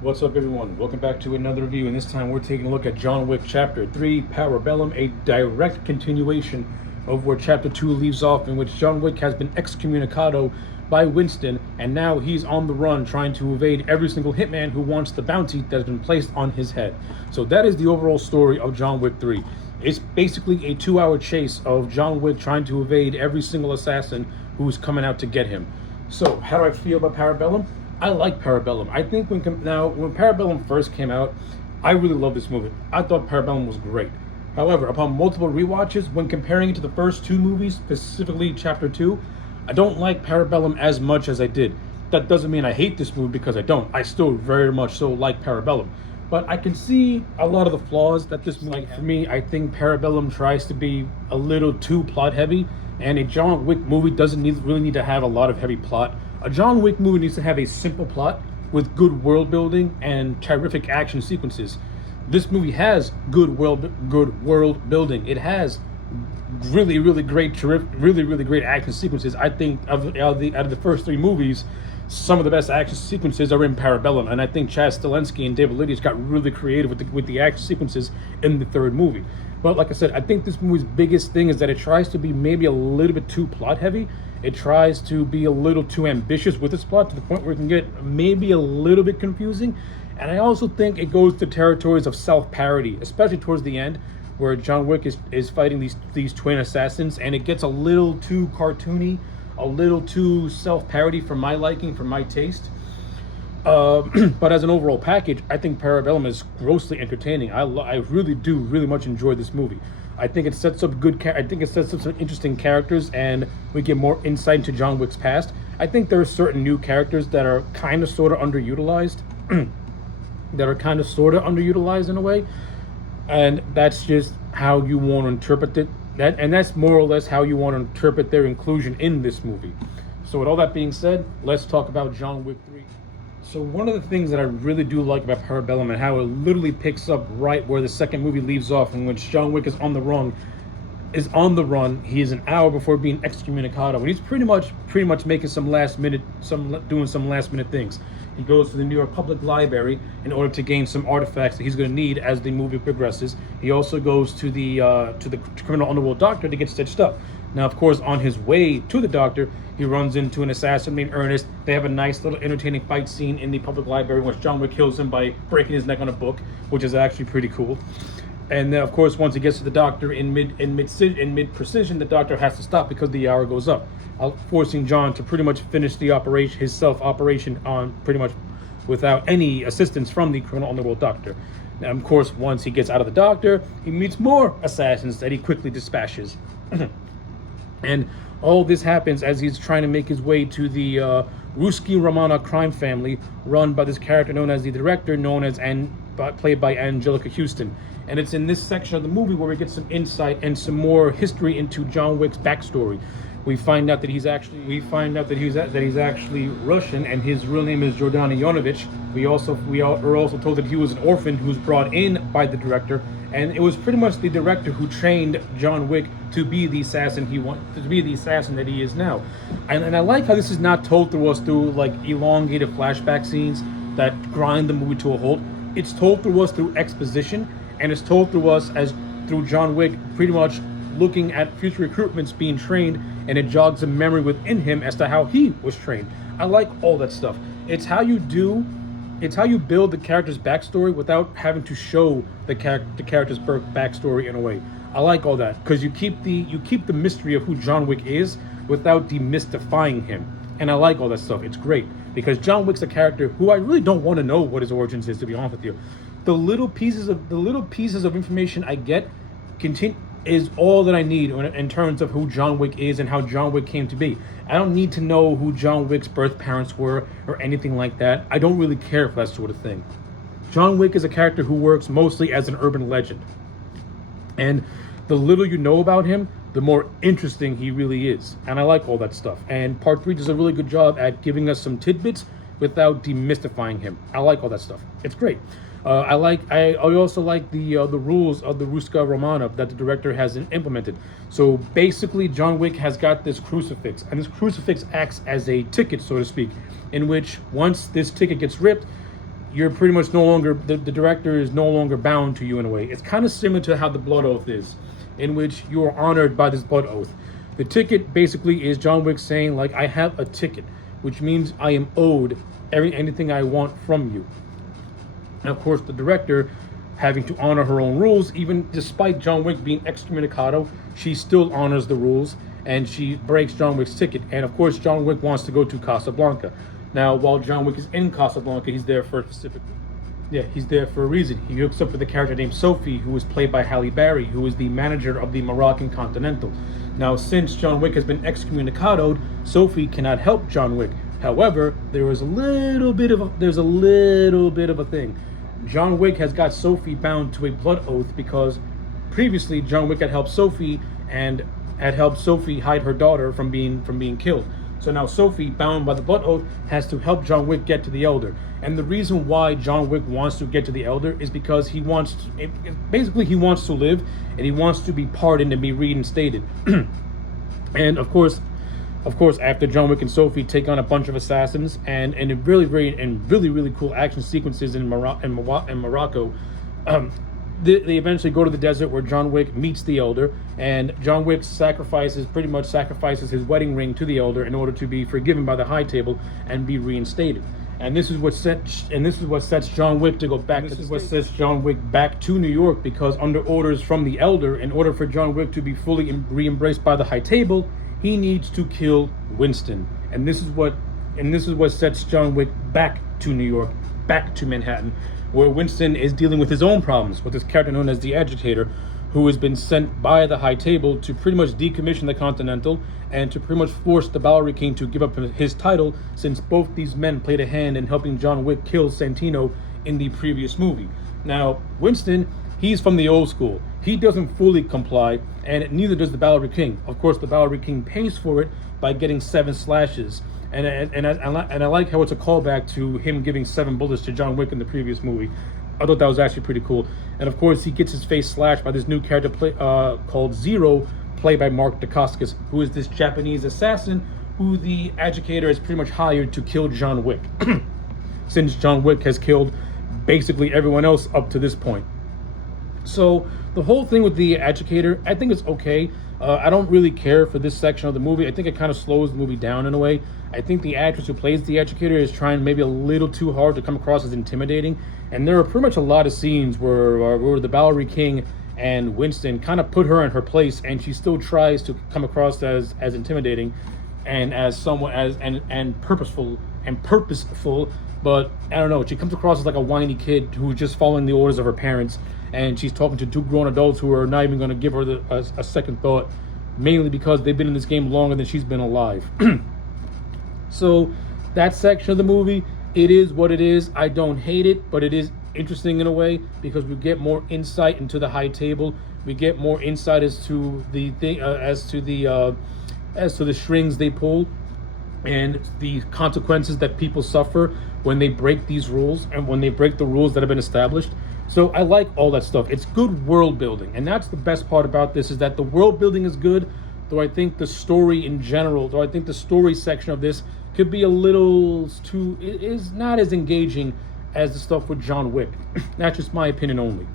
What's up, everyone? Welcome back to another review, and this time we're taking a look at John Wick Chapter 3, Parabellum, a direct continuation of where Chapter 2 leaves off, in which John Wick has been excommunicado by Winston, and now he's on the run trying to evade every single hitman who wants the bounty that has been placed on his head. So that is the overall story of John Wick 3. It's basically a 2-hour chase of John Wick trying to evade every single assassin who's coming out to get him. So, how do I feel about Parabellum? I like Parabellum. I think when Parabellum first came out, I really loved this movie. I thought Parabellum was great. However, upon multiple rewatches, when comparing it to the first two movies, specifically Chapter 2, I don't like Parabellum as much as I did. That doesn't mean I hate this movie, because I don't. I still very much so like Parabellum. But I can see a lot of the flaws that this movie has. For me, I think Parabellum tries to be a little too plot heavy, and a John Wick movie doesn't really need to have a lot of heavy plot. A John Wick movie needs to have a simple plot with good world building and terrific action sequences. This movie has good world building. It has really great, really great action sequences. I think out of the first three movies, some of the best action sequences are in Parabellum, and I think Chad Stahelski and David Liddy's got really creative with the action sequences in the third movie. But like I said, I think this movie's biggest thing is that it tries to be maybe a little bit too plot heavy. It tries to be a little too ambitious with its plot to the point where it can get maybe a little bit confusing. And I also think it goes to territories of self-parody, especially towards the end, where John Wick is fighting these twin assassins, and it gets a little too cartoony, a little too self-parody for my liking, for my taste. But as an overall package, I think Parabellum is grossly entertaining. I really do really much enjoy this movie. I think it sets up I think it sets up some interesting characters, and we get more insight into John Wick's past. I think there are certain new characters that are kind of sort of underutilized, in a way, and that's just how you want to interpret it. And that's more or less how you want to interpret their inclusion in this movie. So with all that being said, let's talk about John Wick 3. So one of the things that I really do like about Parabellum and how it literally picks up right where the second movie leaves off, in which John Wick is on the run. He is an hour before being excommunicado, and he's pretty much making some last minute things. He goes to the New York Public Library in order to gain some artifacts that he's going to need as the movie progresses. He also goes to the criminal underworld doctor to get stitched up. Now, of course, on his way to the doctor, he runs into an assassin named Ernest. They have a nice little entertaining fight scene in the public library, in which John Wick kills him by breaking his neck on a book, which is actually pretty cool. And then, of course, once he gets to the doctor in mid precision, the doctor has to stop because the hour goes up, forcing John to pretty much finish the operation, his self-operation, on pretty much without any assistance from the criminal underworld doctor. Now, of course, once he gets out of the doctor, he meets more assassins that he quickly dispatches. And all this happens as he's trying to make his way to the Ruski Romana crime family, run by this character known as the director, played by Angelica Houston. And it's in this section of the movie where we get some insight and some more history into John Wick's backstory. We find out that he's actually Russian, and his real name is Jordan Ionovich. We are also told that he was an orphan who was brought in by the director, and it was pretty much the director who trained John Wick to be the assassin that he is now. And I like how this is not told through us through like elongated flashback scenes that grind the movie to a halt. It's told through us through exposition, and it's told through us through John Wick pretty much looking at future recruitments being trained, and it jogs a memory within him as to how he was trained. I like all that stuff. It's how you build the character's backstory without having to show the character's backstory in a way. I like all that because you keep the mystery of who John Wick is without demystifying him. And I like all that stuff. It's great because John Wick's a character who I really don't want to know what his origins is, to be honest with you. The little pieces of information I get is all that I need in terms of who John Wick is and how John Wick came to be. I don't need to know who John Wick's birth parents were or anything like that. I don't really care for that sort of thing. John Wick is a character who works mostly as an urban legend. And the little you know about him, the more interesting he really is. And I like all that stuff. And Part 3 does a really good job at giving us some tidbits without demystifying him. I like all that stuff. It's great. I also like the rules of the Ruska Romana that the director has implemented. So basically, John Wick has got this crucifix, and this crucifix acts as a ticket, so to speak, in which once this ticket gets ripped, you're pretty much no longer, the director is no longer bound to you in a way. It's kind of similar to how the blood oath is, in which you are honored by this blood oath. The ticket basically is John Wick saying, like, I have a ticket, which means I am owed anything I want from you. And of course, the director having to honor her own rules, even despite John Wick being excommunicado, she still honors the rules, and she breaks John Wick's ticket. And of course, John Wick wants to go to Casablanca. Now, while John Wick is in Casablanca, he's there for a reason. He hooks up with a character named Sophie, who is played by Halle Berry, who is the manager of the Moroccan Continental. Now, since John Wick has been excommunicadoed, Sophie cannot help John Wick. However, there's a little bit of a thing. John Wick has got Sophie bound to a blood oath because previously John Wick had helped Sophie hide her daughter from being killed. So now Sophie, bound by the blood oath, has to help John Wick get to the Elder. And the reason why John Wick wants to get to the Elder is because he wants to live, and he wants to be pardoned and be reinstated. And of course, after John Wick and Sophie take on a bunch of assassins and really cool action sequences in Morocco, they eventually go to the desert where John Wick meets the Elder, and John Wick sacrifices his wedding ring to the Elder in order to be forgiven by the High Table and be reinstated. And this is what sets John Wick to go back. This is what sets John Wick back to New York, because under orders from the Elder, in order for John Wick to be fully re-embraced by the High Table, he needs to kill Winston. And this is what sets John Wick back to New York, back to Manhattan, where Winston is dealing with his own problems with this character known as the Agitator, who has been sent by the High Table to pretty much decommission the Continental and to pretty much force the Bowery King to give up his title, since both these men played a hand in helping John Wick kill Santino in the previous movie. Now, Winston, he's from the old school. He doesn't fully comply, and neither does the Bowery King. Of course, the Bowery King pays for it by getting 7 slashes. And I like how it's a callback to him giving 7 bullets to John Wick in the previous movie. I thought that was actually pretty cool. And of course, he gets his face slashed by this new character called Zero, played by Mark Dacascos, who is this Japanese assassin who the Agitator has pretty much hired to kill John Wick, since John Wick has killed basically everyone else up to this point. So the whole thing with the Agitator, I think it's okay. I don't really care for this section of the movie. I think it kind of slows the movie down in a way. I think the actress who plays the Agitator is trying maybe a little too hard to come across as intimidating. And there are pretty much a lot of scenes where the Bowery King and Winston kind of put her in her place, and she still tries to come across as intimidating and as someone and purposeful. But I don't know, she comes across as like a whiny kid who's just following the orders of her parents, and she's talking to 2 grown adults who are not even going to give her a second thought, mainly because they've been in this game longer than she's been alive. So that section of the movie, it is what it is. I don't hate it, but it is interesting in a way because we get more insight into the High Table. We get more insight as to the thing, as to the strings they pull, and the consequences that people suffer when they break these rules and when they break the rules that have been established. So I like all that stuff. It's good world building, and that's the best part about this, is that the world building is good, though I think the story in general, the story section of this could be a little too, it is not as engaging as the stuff with John Wick. That's just my opinion only.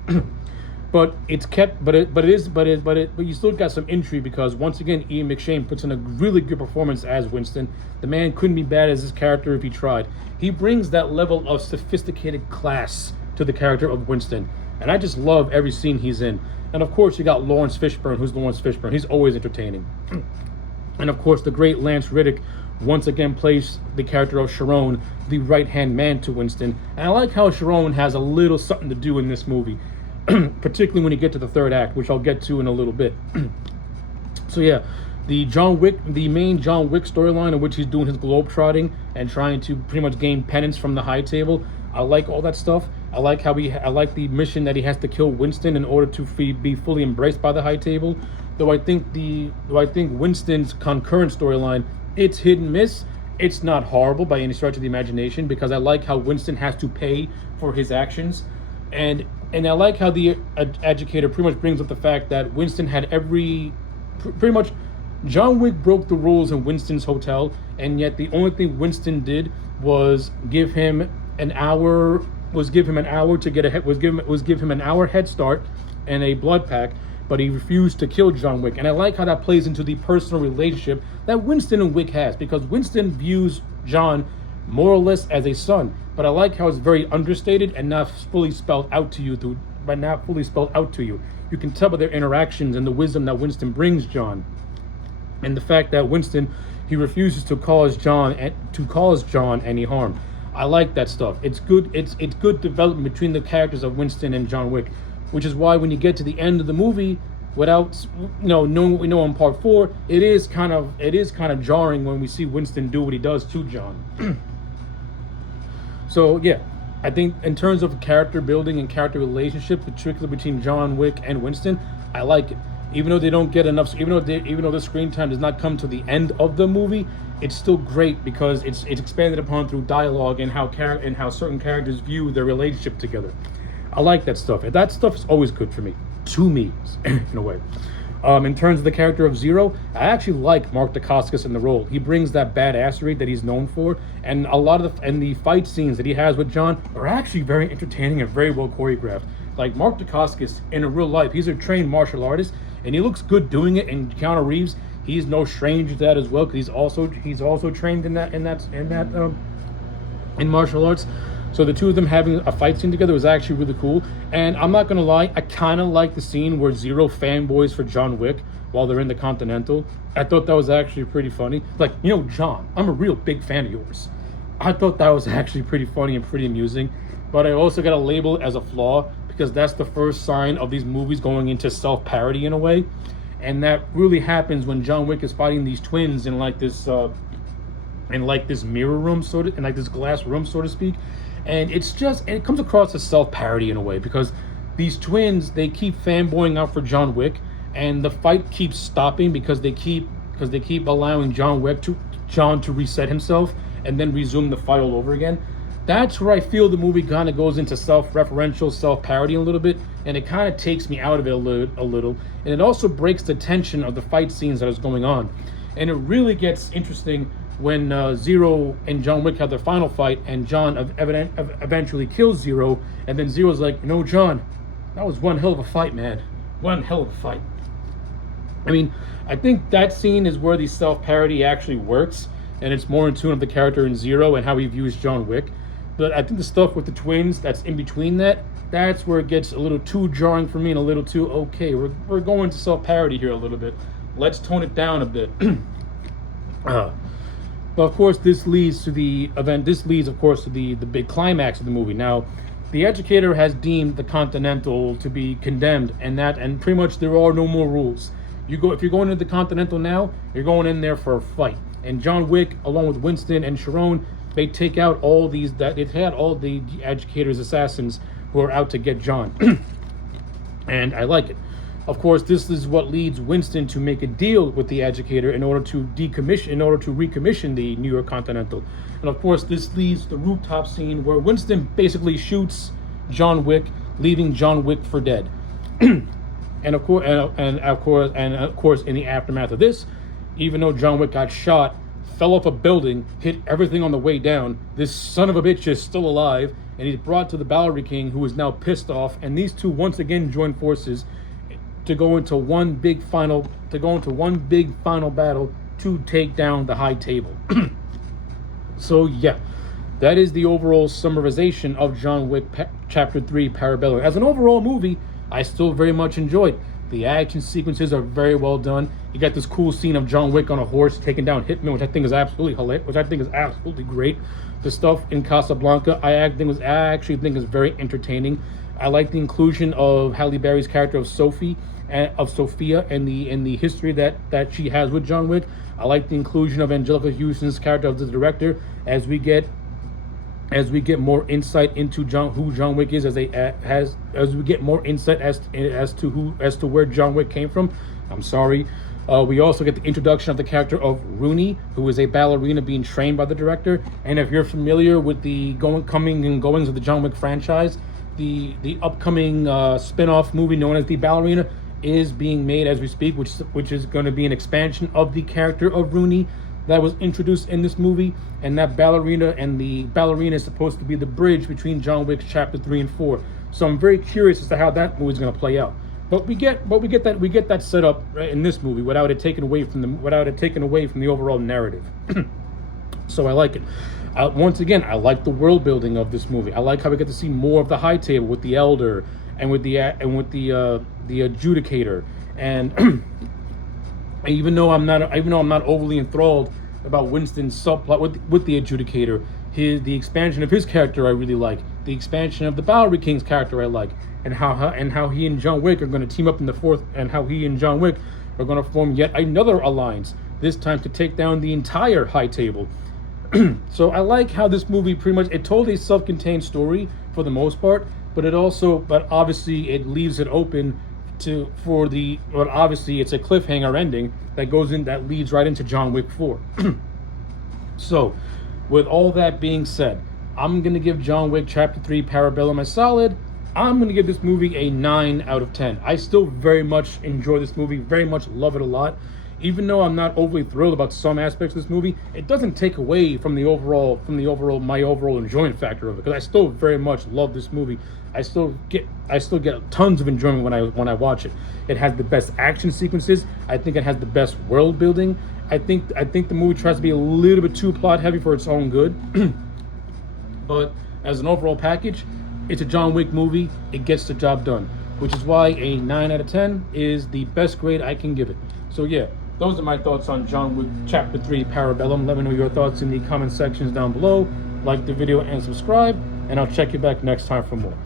But it's kept, but you still got some intrigue, because once again, Ian McShane puts in a really good performance as Winston. The man couldn't be bad as his character if he tried. He brings that level of sophisticated class to the character of Winston, and I just love every scene he's in. And of course, you got Lawrence Fishburne, who's Lawrence Fishburne. He's always entertaining. And of course, the great Lance Reddick once again plays the character of Sharon, the right-hand man to Winston. And I like how Sharon has a little something to do in this movie, particularly when you get to the third act, which I'll get to in a little bit. So yeah, the main John Wick storyline, in which he's doing his globetrotting and trying to pretty much gain penance from the High Table, I like all that stuff. I like the mission that he has to kill Winston in order to be fully embraced by the High Table. Though I think Winston's concurrent storyline, it's hit and miss. It's not horrible by any stretch of the imagination, because I like how Winston has to pay for his actions, and I like how the Agitator pretty much brings up the fact that Winston had pretty much John Wick broke the rules in Winston's hotel, and yet the only thing Winston did was give him an hour was give him an hour to get ahead, was give him an hour head start and a blood pack, but he refused to kill John Wick. And I like how that plays into the personal relationship that Winston and Wick has, because Winston views John more or less as a son, but I like how it's very understated and not fully spelled out to you. You can tell by their interactions and the wisdom that Winston brings John, and the fact that Winston, he refuses to cause John any harm. I like that stuff. It's good. It's good development between the characters of Winston and John Wick, which is why when you get to the end of the movie, without knowing what we know in part 4, it is kind of jarring when we see Winston do what he does to John. So yeah, I think in terms of character building and character relationship, particularly between John Wick and Winston, I like it. Even though they don't get enough, even though the screen time does not come to the end of the movie, it's still great because it's expanded upon through dialogue and how certain characters view their relationship together. I like that stuff. And that stuff is always good for me, in a way. In terms of the character of Zero, I actually like Mark Dacascos in the role. He brings that badassery that he's known for, and a lot of the fight scenes that he has with John are actually very entertaining and very well choreographed. Like Mark Dacascos in real life, he's a trained martial artist, and he looks good doing it. And Keanu Reeves, he's no stranger to that as well, because he's also trained in martial arts. So the two of them having a fight scene together was actually really cool. And I'm not gonna lie, I kind of like the scene where Zero fanboys for John Wick while they're in the Continental. I thought that was actually pretty funny. Like, John, I'm a real big fan of yours. I thought that was actually pretty funny and pretty amusing. But I also gotta label it as a flaw, because that's the first sign of these movies going into self-parody in a way. And that really happens when John Wick is fighting these twins in this mirror room, in this glass room, so to speak. And it comes across as self-parody in a way, because these twins, they keep fanboying out for John Wick, and the fight keeps stopping because they keep allowing John to reset himself and then resume the fight all over again. That's where I feel the movie kind of goes into self-referential, self-parody a little bit, and it kind of takes me out of it a little, and it also breaks the tension of the fight scenes that is going on. And it really gets interesting when Zero and John Wick have their final fight, and John eventually kills Zero, and then Zero's like, John, that was one hell of a fight, man. One hell of a fight. I mean, I think that scene is where the self-parody actually works, and it's more in tune with the character in Zero and how he views John Wick. But I think the stuff with the twins that's in between that's where it gets a little too jarring for me, and a little too, okay, we're going to self-parody here a little bit. Let's tone it down a bit. But of course, this leads, of course, to the big climax of the movie. Now, the educator has deemed the Continental to be condemned, and pretty much there are no more rules. If you're going into the Continental now, you're going in there for a fight. And John Wick, along with Winston and Sharon, they take out all the educator's assassins who are out to get John. And I like it. Of course, this is what leads Winston to make a deal with the educator in order to recommission the New York Continental. And of course, this leads to the rooftop scene where Winston basically shoots John Wick, leaving John Wick for dead. And of course, in the aftermath of this, even though John Wick got shot, fell off a building, hit everything on the way down, this son of a bitch is still alive, and he's brought to the Bowery King, who is now pissed off, and these two once again join forces to go into one big final battle to take down the High Table. So yeah, that is the overall summarization of John Wick Chapter 3 Parabellum. As an overall movie, I still very much enjoyed. The action sequences are very well done. You got this cool scene of John Wick on a horse taking down Hitman, which I think is absolutely hilarious, which I think is absolutely great. The stuff in Casablanca, I actually think is very entertaining. I like the inclusion of Halle Berry's character of Sophia and the history that she has with John Wick. I like the inclusion of Angelica Houston's character of the director as we get more insight into who John Wick is, as we get more insight as to where John Wick came from. I'm sorry. We also get the introduction of the character of Rooney, who is a ballerina being trained by the director. And if you're familiar with the coming and goings of the John Wick franchise, the upcoming spin-off movie known as The Ballerina is being made as we speak, which is going to be an expansion of the character of Rooney. that was introduced in this movie, and that ballerina is supposed to be the bridge between John Wick Chapter 3 and 4. So I'm very curious as to how that movie's going to play out. But we get that set up right, in this movie without it taken away from the overall narrative. So I like it. Once again, I like the world building of this movie. I like how we get to see more of the high table with the elder and with the adjudicator. And even though I'm not overly enthralled about Winston's subplot with the adjudicator, the expansion of his character I really like. The expansion of the Bowery King's character I like, and how he and John Wick are going to team up in the fourth, and how he and John Wick are going to form yet another alliance. This time to take down the entire high table. So I like how this movie it told a self-contained story for the most part, but obviously it leaves it open but obviously it's a cliffhanger ending that leads right into John Wick 4. So, with all that being said, I'm gonna give John Wick Chapter 3 Parabellum a solid. I'm gonna give this movie a 9 out of 10. I still very much enjoy this movie, very much love it a lot. Even though I'm not overly thrilled about some aspects of this movie, it doesn't take away from my overall enjoyment factor of it, because I still very much love this movie. I still get tons of enjoyment when I watch it. It has the best action sequences. I think it has the best world building. I think the movie tries to be a little bit too plot heavy for its own good. But as an overall package, it's a John Wick movie. It gets the job done, which is why a 9 out of 10 is the best grade I can give it. So yeah, those are my thoughts on John Wick Chapter 3 Parabellum. Let me know your thoughts in the comment sections down below. Like the video and subscribe, and I'll check you back next time for more.